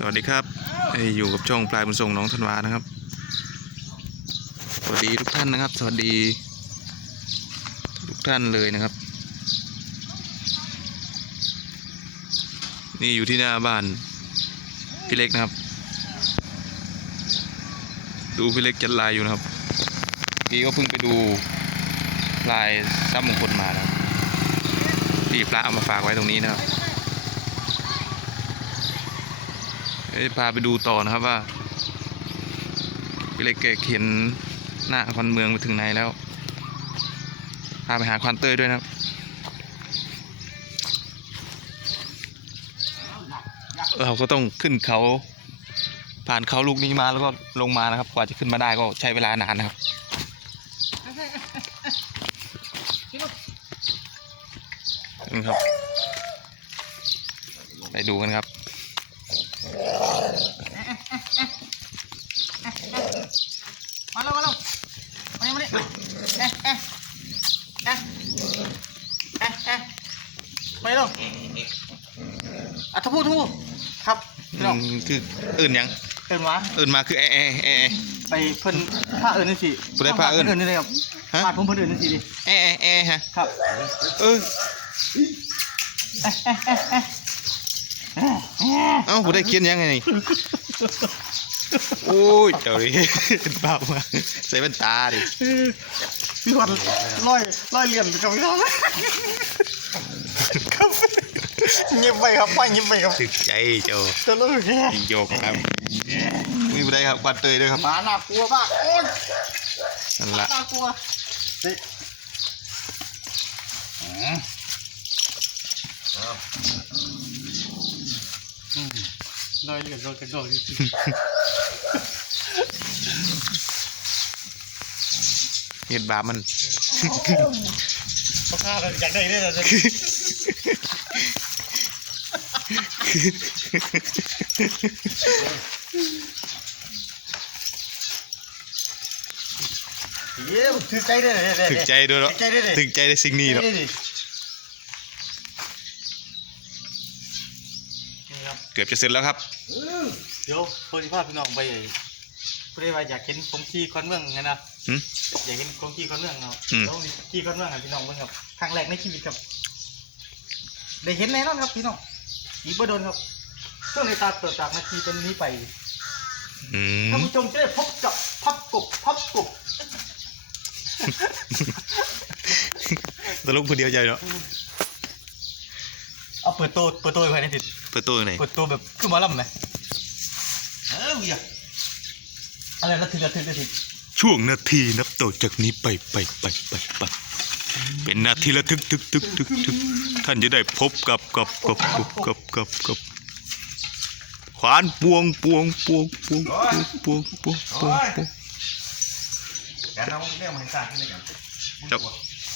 สวัสดีครับ อยู่กับช่องปลายบุญส่งน้องธันวานะครับ สวัสดีทุกท่านนะครับ สวัสดีทุกท่านเลยนะครับ นี่อยู่ที่หน้าบ้านพี่เล็กนะครับ ดูพี่เล็กจัดลายอยู่นะครับพี่ก็เพิ่งไปดูลายซ้ำมงคลมานะครับที่พระเอามาฝากไว้ตรงนี้นะครับ เอ้ย พาไปดูต่อนะครับว่าพี่เล็กแกเขียนหน้าควันเมืองไปถึงไหนแล้ว พาไปหาควันเตยด้วยนะครับเราก็ต้องขึ้นเขาผ่านเขาลูกนี้มาแล้วก็ลงมานะครับ กว่าจะขึ้นมาได้ก็ใช้เวลานานนะครับนี่ครับ ไปดูกันครับ มาแล้วมาแล้วมานี่มานี่เอ๊ะเอ๊ะเอ๊ะเอ๊ะเอ๊ะมาแล้วอะทุบทุบครับพี่น้องคืออื่นยังเอินวะอื่นมาคือแอแอแออไปเพิ่นผ้าเอินนี่สิบ่ได้ผ้าเอิ้นเอินนี่เลยครับฮะผ้าผมเพิ่นเอินนี่สิดิแอแอแอฮะครับเออ เอ้าผมได้เขียนยังไงนี่โอ้ยเจ้าดิเป็นบ้ามากใส่แว่นตาดิพี่วันร้อยร้อยเหรียญกับพี่น้องครับยิ้มไปครับไปยิ้มไปครับถึกใจเจ้าจะเลิกแค่ยิงโยกครับนี่บ่ได้ครับควันเตยด้วยครับหมาน่ากลัวมากโอ้ยนั่นละน่ากลัว น้อยเหลือโดนกันโดนจริงเห็ดบาปมันเขาฆ่ากันอยากได้ได้เลยเย้ถือใจได้เลยถึกใจด้วยเนาะใจได้เลยถึกใจในสิ่งนี้เนาะ ครับเกือบจะเสร็จแล้วครับ เดี๋ยวโพธิภาพพี่น้องไปพูดได้ว่าอยากเห็นผมขี่คอนเมืองไงนะหืมอยากเห็นผมขี่คอนเมืองเนาะอืม ต้องขี่คอนเมืองให้พี่น้องเบิ่งครับครั้งแรกในชีวิตครับได้เห็นแน่นอนครับพี่น้องอีกบ่โดนครับช่วงในตาเปิดจากนาทีเป็นนี้ไปอืมท่านผู้ชมจะได้พบกับพับกบพับกบตลกคนเดียวใจเนาะเอาเปิดตัวเปิดตัวไปภายในติด เปิดตัวยังไงเปิดตัวแบบขึ้นมาล่ำไหมเอ้ยอะไรระทึกระทึกระทึกช่วงนาทีนับต่อจากนี้ไปไปไปไปไปเป็นนาทีละทึกทึกทึกทึกทึกท่านจะได้พบกับกับกับกับกับกับกับขวานปวงปวงปวงปวงปวงปวงปวงปวงปวงแกเอาเรื่องมันสั่นขึ้นเลยกันเจ้า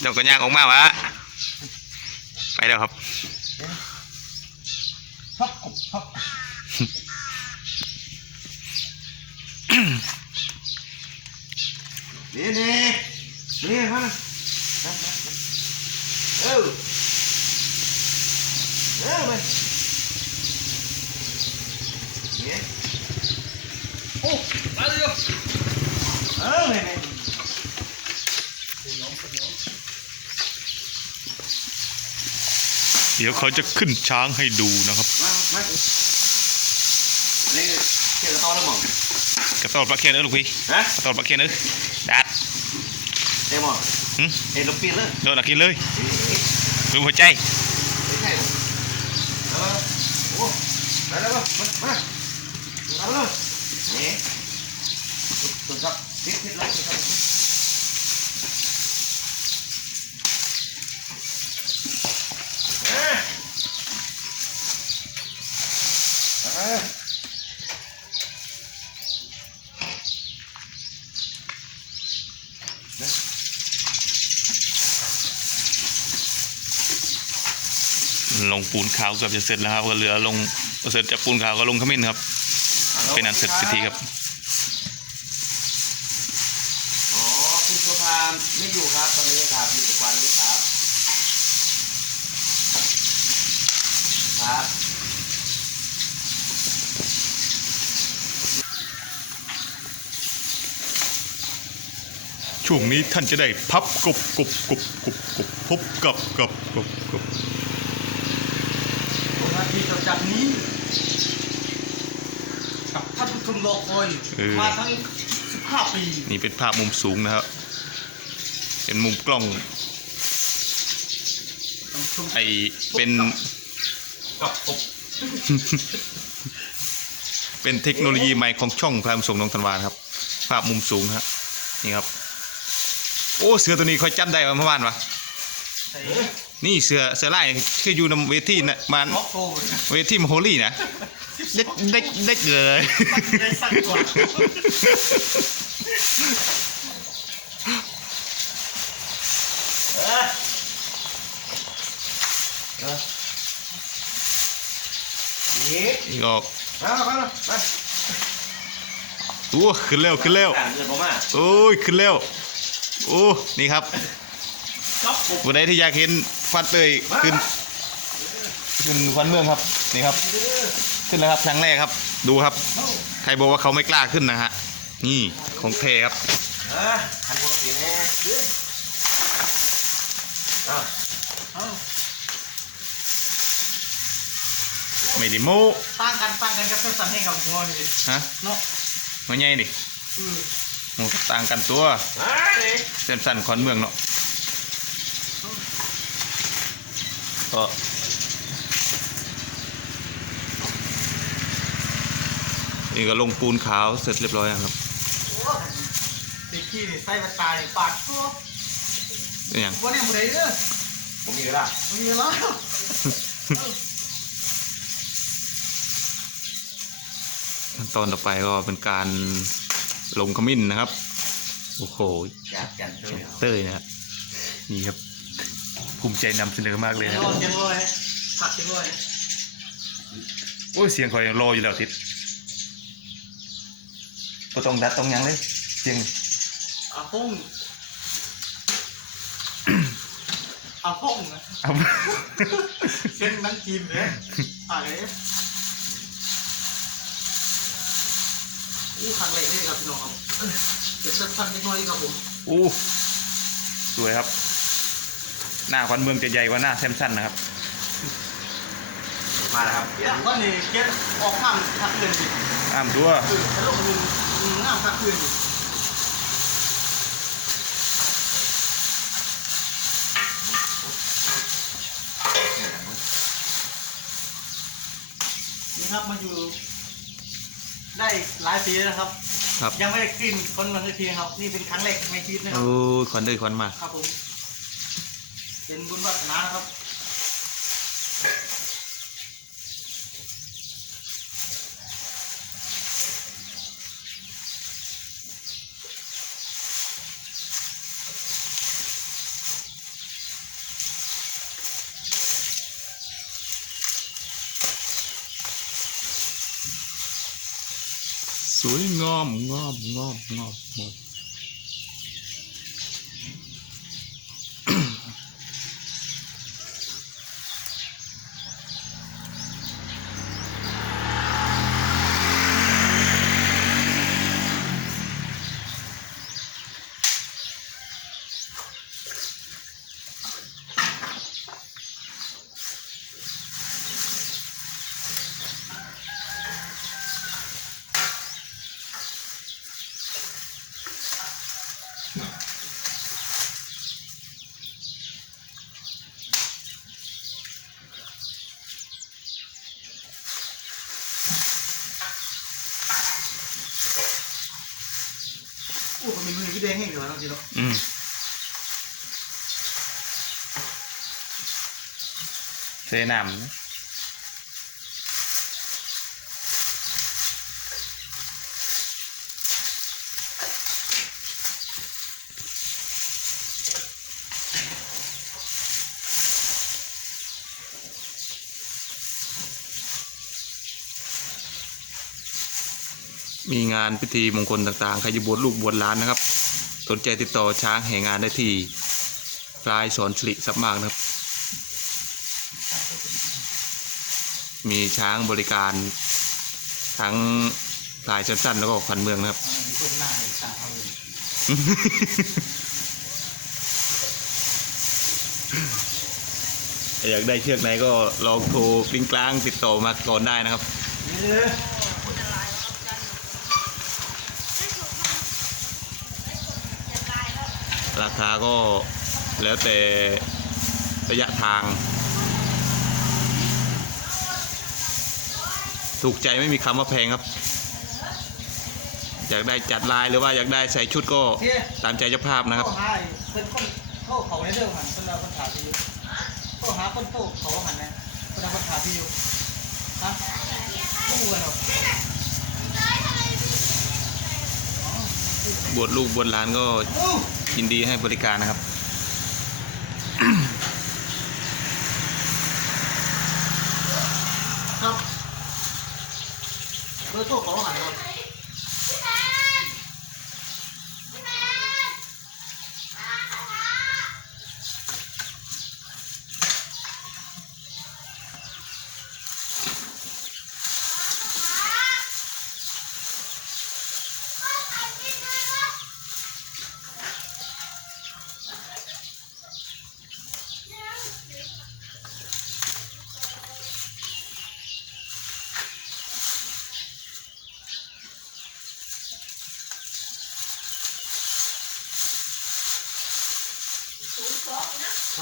เจ้าก็ย่างออกมาวะไปแล้วครับ พับกบพักนี่นี่นี่ฮะเออเออไปเนี่ยโอ้มาเลยเออไปไป เดี๋ยวเขาจะขึ้นช้างให้ดูนะครับนี่เกตอลมงกระตอบปลาเคียนเออลูกพี่กระตอบปลาเคียนเออดัดเดี๋ยวมั้งหึเอ็นลูกปีนเลยโดนอักกินเลยดูหัวใจไม่ใช่เออโอ้ไปแล้วมามาเอาเลยนี่สุดครับติดติดเลยครับ ลงปูนขาวเกือบจะเสร็จแล้วครับก็เหลือลงเสร็จจากปูนขาวก็ลงขมิ้นครับ เป็นอันเสร็จสิทีครับอ๋อคุณสุภาไม่อยู่ครับตอนนี้ครับอยู่ทุกวันนี้ครับครับช่วงนี้ท่านจะได้พับกบกบกบกบกบพบกับกับกบกบ จากนี้กับท่านผู้ชมรอคอยมาทั้ง 15 ปีนี่เป็นภาพมุมสูงนะครับ เป็นมุมกล้องท่านผู้ชมไอเป็น กับกบเป็นเทคโนโลยีใหม่ของช่องพรามส่งน้องธันวาครับ ภาพมุมสูงนะฮะนี่ครับ โอ้ เสือตัวนี้คอยจับได้มาเมื่อวานวะ ใส่ นี่เสือเสือไล่คืออยู่ในเวทีนะมันล็อกโตเวทีมโฮลี่นะเด็กเด็กเด็กเลยได้สั่กว่าเออเออนี่นี่ก็มามามามาโอ้ขึ้นแล้วขึ้นแล้วโอ้ยขึ้นแล้วโอ้นี่ครับกผมวันไหนที่อยากเห็น ฟันเตยขึ้นขึ้นฟันเมืองครับนี่ครับ ขึ้นแล้วครับครั้งแรกครับ ดูครับ ใครบอกว่าเขาไม่กล้าขึ้นนะฮะนี่ของเทครับเออหันหัวเสียแน่เอาเอาไม่ได้โมตั้งกันตั้งกันกับเพื่อนสันให้กับหัวนี่ดิฮะเนาะมาใหญ่ดิอือโอ้ต่างกันตัวอ่าเด็กเส้นสั้นคอนเมืองเนาะ ก็นี่ก็ลงปูนขาวเสร็จเรียบร้อยแล้วครับโอ้ตีขี้นี่ใส่มาตายปาดตัวเป็นอย่างวันนี้บุได้เด้อผมมีเวลามีแล้วขั้นตอนต่อไปก็เป็นการลงขมิ้นนะครับ โอ้โหอยากกันด้วยเต้ยนะฮะนี่ครับ ภูมิใจนำเสนอมากเลยเสียนะงรอยเสียงรอยผักเสียงรอยโอ้ยเสียงคอยรออยู่แล้วทิศก็ต้องดัดต้องหยังเลยเสียงอาพงอาพงนะเอา เสียงนังจีนเลยตายอู้ขังเหล็กนี่ครับพี่น้องครับเดี๋ยวสั้นๆนิดหน่อยครับผม อู้สวยครับ หน้าควันเมืองจะใหญ่กว่าหน้าแซมสันนะครับ มาแล้วครับเดี๋ยวว่านี่เกียรออกข้างทักเงินดิอ้ามตัวคือถ้าลงหนึ่งงามทักเงินดินี่ครับมาอยู่ได้หลายปีแล้วนะครับ ครับยังไม่ได้กินคนมาสักทีนะครับ นี่เป็นครั้งแรกในชีวิตนะครับ โอ้ยควันเด้ยควันมา ครับผม เป็นบุญวาสนานะครับสวยงามงามงามงามงาม อู้ก็มีมือพี่แดงให้อยู่นะทีเนาะ อืม เทน้ำนะมีงานพิธีมงคลต่างๆ ใครจะบวชลูกบวชหลานนะครับ สนใจติดต่อช้างแห่งงานได้ที่ลายสอนสิริสับมากนะครับ มีช้างบริการทั้งพลายสั้นๆแล้วก็ขวัญเมืองนะครับอ่ามีคนหน้าอีกต่างเอาอยู่อยากได้เชือกไหนก็ลองโทรกลิ้งกลางติดต่อมาก่อนได้นะครับราคาก็แล้วแต่ระยะทาง ถูกใจไม่มีคำว่าแพงครับ อยากได้จัดลายหรือว่าอยากได้ใส่ชุดก็ตามใจเจ้าภาพนะครับเข้าหาเป็นคนเข้าเขาในเรื่องหันเป็นเราคนถามพี่อยู่เข้าหาคนโตเขาหันนะเป็นเราคนถามพี่อยู่ฮะไม่รู้กันหรอกบวชลูกบวชหลานก็โอ้ยินดีให้บริการนะครับครับเบอร์โทรเขาหันเลย ล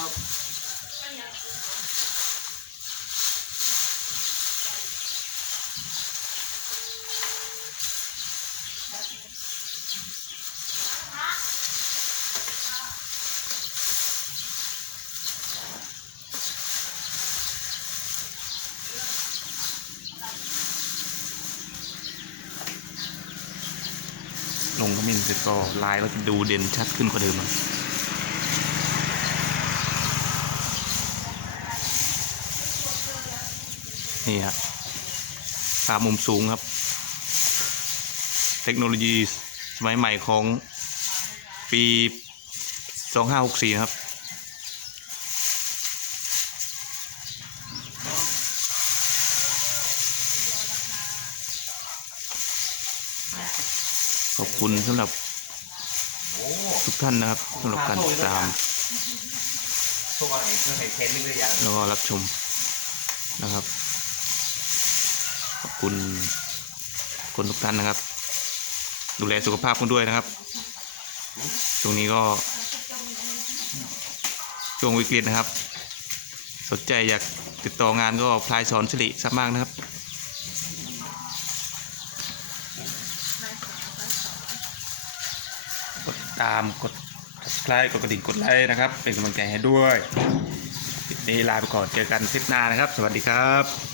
งขมิ้นเสร็จก็ลายก็จะดูเด่นชัดขึ้นกว่าเดิมอะ นี่ฮะภาพมุมสูงครับ เทคโนโลยีสมัยใหม่ของปี 2564 ครับขอบคุณสำหรับทุกท่านนะครับสำหรับการติดตามแล้วก็รับชมนะครับ คุณคนทุกท่านนะครับ ดูแลสุขภาพกันด้วยนะครับ ช่วงนี้ก็ ช่วงวิกฤตนะครับ สนใจอยากติดต่องานก็พลายสอนสิริสักมากนะครับกดตามกด subscribe กดกระดิ่งกดไลค์นะครับ เป็นกำลังใจให้ด้วย นี้ลาไปก่อนเจอกันคลิปหน้านะครับ สวัสดีครับ